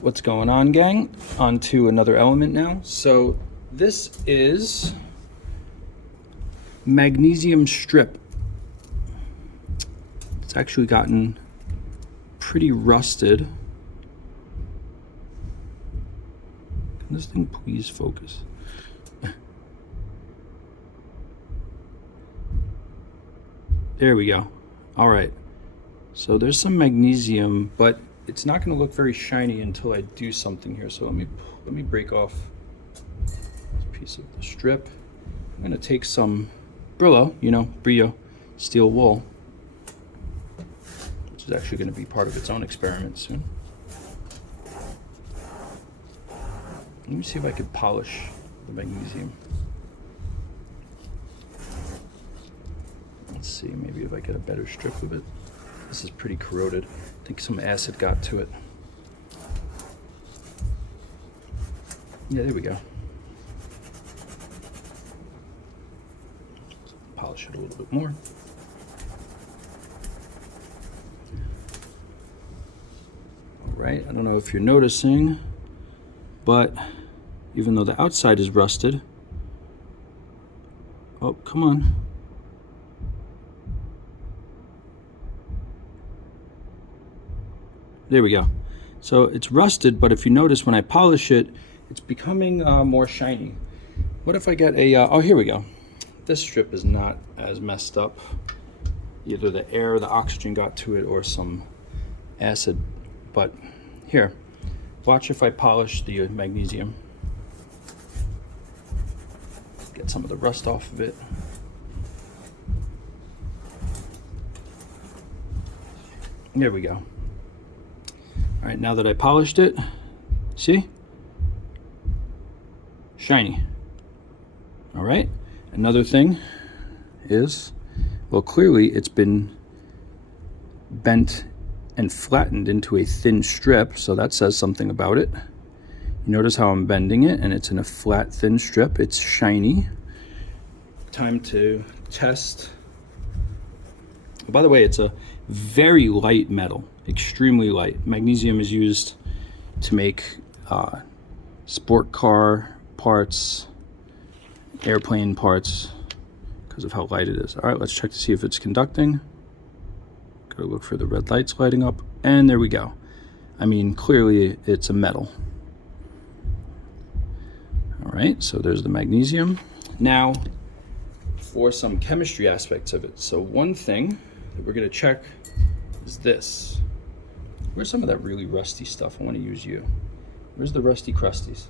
What's going on, gang? On to another element now. So this is Magnesium Strip. It's actually gotten pretty rusted. Can this thing please focus? There we go. All right. So there's some magnesium, but it's not going to look very shiny until I do something here. So let me break off this piece of the strip. I'm going to take some Brillo steel wool, which is actually going to be part of its own experiment soon. Let me see if I could polish the magnesium. Let's see, maybe if I get a better strip of it. This is pretty corroded. I think some acid got to it. Yeah, there we go. Polish it a little bit more. All right, I don't know if you're noticing, but even though the outside is rusted, oh, come on. There we go. So it's rusted, but if you notice when I polish it, it's becoming more shiny. What if I get a, oh, here we go. This strip is not as messed up. Either the air, the oxygen got to it, or some acid. But here, watch if I polish the magnesium. Get some of the rust off of it. There we go. All right, now that I polished it, see? Shiny. All right, another thing is, well, clearly it's been bent and flattened into a thin strip, so that says something about it. You notice how I'm bending it, and it's in a flat, thin strip. It's shiny. Time to test. Oh, by the way, it's a very light metal. Extremely light. Magnesium is used to make sport car parts, airplane parts, because of how light it is. All right, let's check to see if it's conducting. Gotta look for the red lights lighting up, and there we go. I mean, clearly it's a metal. All right, so there's the magnesium. Now, for some chemistry aspects of it. So one thing that we're gonna check is this. Where's some of that really rusty stuff? I want to use you. Where's the rusty crusties?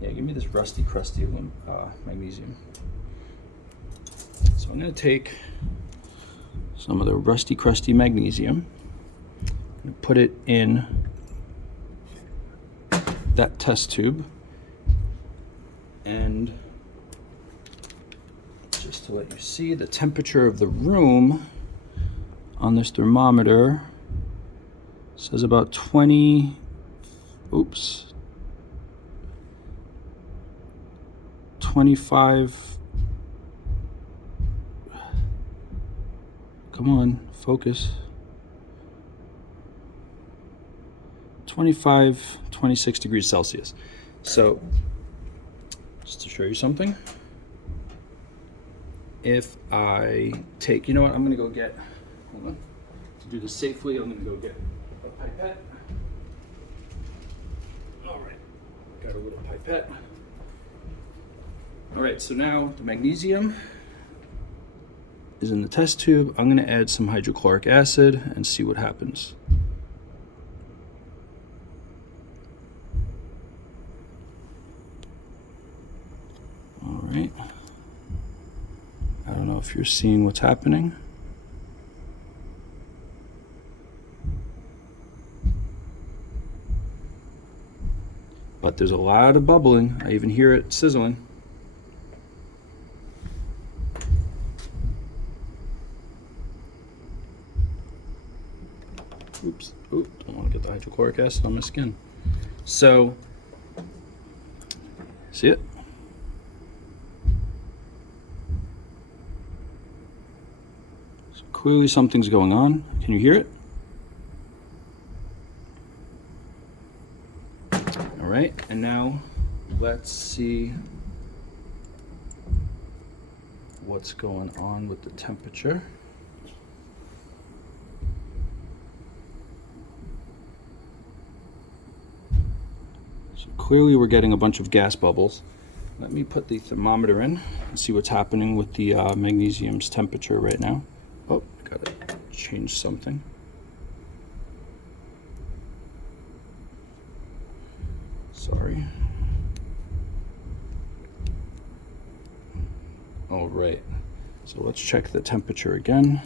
Yeah, give me this rusty crusty magnesium. So I'm going to take some of the rusty crusty magnesium and put it in that test tube. And just to let you see the temperature of the room on this thermometer, says about 25, come on, focus, 26 degrees Celsius. So, just to show you something, if I take, you know what, I'm gonna go get, hold on, to do this safely, I'm gonna go get a pipette. All right, got a little pipette. All right, so now the magnesium is in the test tube. I'm gonna add some hydrochloric acid and see what happens. All right. I don't know if you're seeing what's happening. But there's a lot of bubbling. I even hear it sizzling. Oops. Oop, don't want to get the hydrochloric acid on my skin. So, see it? So clearly something's going on. Can you hear it? right, and now let's see what's going on with the temperature. So clearly we're getting a bunch of gas bubbles. Let me put the thermometer in and see what's happening with the magnesium's temperature right now. Oh, I gotta change something. Sorry. All right, so let's check the temperature again.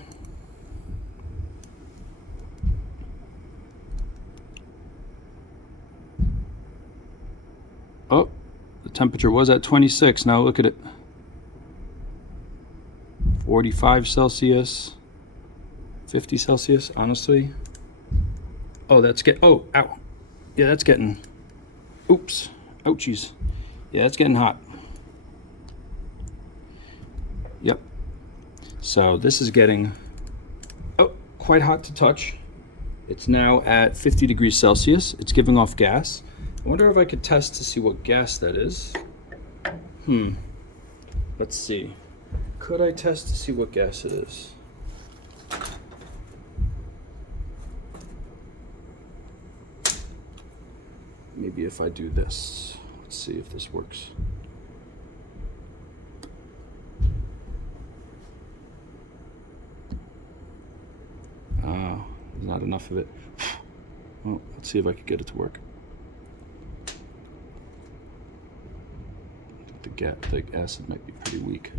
Oh, the temperature was at 26. Now look at it. 45 Celsius, 50 Celsius, honestly. Oh, oh, ow. Yeah, that's getting, oops, ouchies. Yeah, that's getting hot. Yep. So this is getting, oh, quite hot to touch. It's now at 50 degrees Celsius. It's giving off gas. I wonder if I could test to see what gas that is. Let's see. Could I test to see what gas it is? Maybe if I do this. Let's see if this works. There's not enough of it. Well, let's see if I could get it to work. The acid might be pretty weak.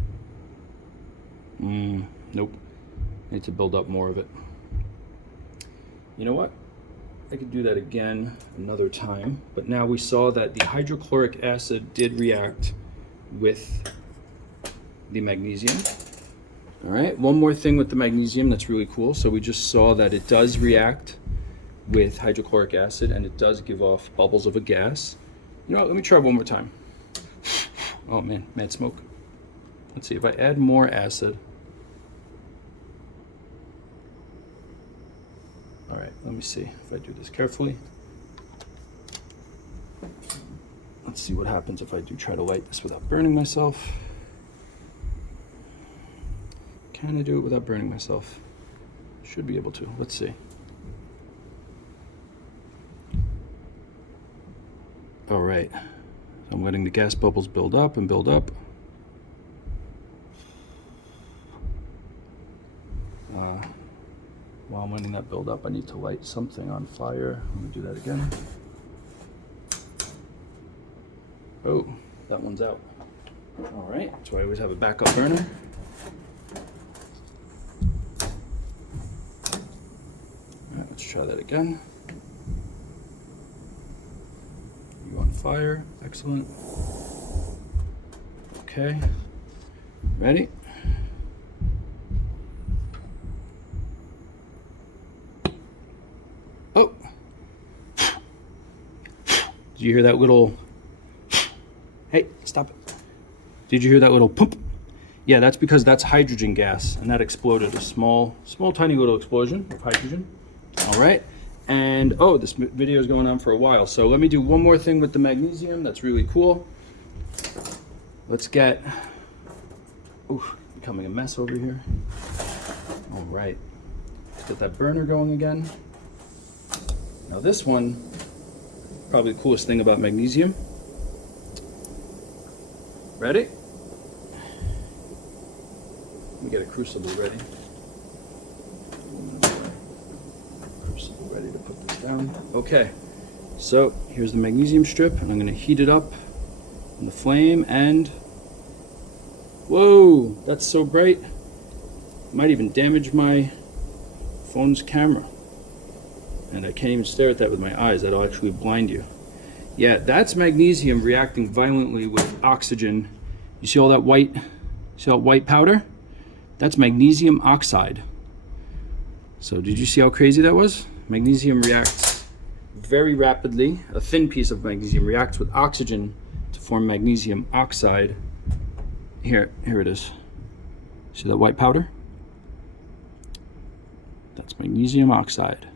Nope. I need to build up more of it. You know what? I could do that again another time, but now we saw that the hydrochloric acid did react with the magnesium. All right, one more thing with the magnesium that's really cool. So we just saw that it does react with hydrochloric acid and it does give off bubbles of a gas. You know what, let me try one more time. Oh man, mad smoke. Let's see if I add more acid. All right, let me see if I do this carefully. Let's see what happens if I do try to light this without burning myself. Can I do it without burning myself? Should be able to. Let's see. All right. I'm letting the gas bubbles build up and build up. While I'm letting that build up, I need to light something on fire. I'm gonna do that again. Oh, that one's out. All right, so I always have a backup burner. All right, let's try that again. You on fire, excellent. Okay, ready? Oh, did you hear that little, hey, stop it. Did you hear that little pump? Yeah, that's because that's hydrogen gas and that exploded, a small tiny little explosion of hydrogen. All right, and oh, this video is going on for a while. So let me do one more thing with the magnesium. That's really cool. Let's get, becoming a mess over here. All right, let's get that burner going again. Now this one, probably the coolest thing about magnesium. Ready? Let me get a crucible ready. Crucible ready to put this down. Okay, so here's the magnesium strip, and I'm gonna heat it up on the flame, and whoa, that's so bright. Might even damage my phone's camera. And I can't even stare at that with my eyes. That'll actually blind you. Yeah, that's magnesium reacting violently with oxygen. You see all that white? See all that white powder? That's magnesium oxide. So did you see how crazy that was? Magnesium reacts very rapidly. A thin piece of magnesium reacts with oxygen to form magnesium oxide. Here it is. See that white powder? That's magnesium oxide.